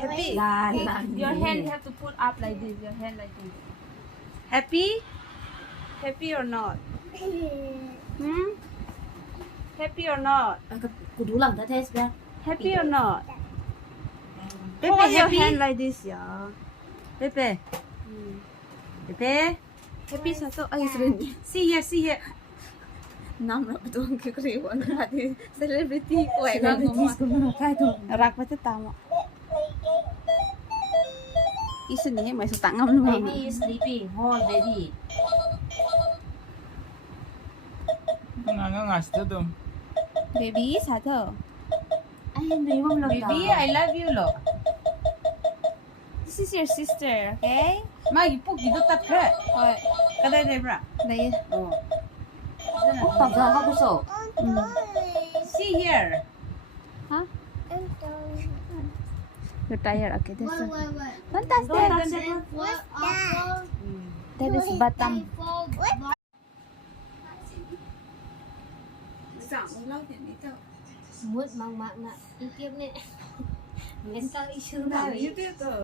Happy. Your hand have to put up like this. Your hand like this. Happy? Happy or not? Happy or not? Cô đủ lần ta thế sao? Happy or not? Pepe Hold your happy? hand like this, yeah. Pepe. Pepe. Happy satu. Ay, see here, see here. Nam ra betul ke keriwan hati celebrity ko ay Celebrities ko mga kaito. Rak pa tama. Isa niya may sutangam naman. Baby is sleeping. Hold baby. Ngangas tu tu. Baby, satu. Ay, naiwan lang Baby, I love you lo. This is your sister, okay? Ma ipu gitu tak ke? Hoy, Kadai deh bra. đây. Oh. Tập ra không có sổ. See here. Huh? You're tired, okay? This one. Don't touch Don't that. touch it. What's that? That is bottom. Muốn mang mạng nè, đi tiếp nè. Mình tao đi chưa nào.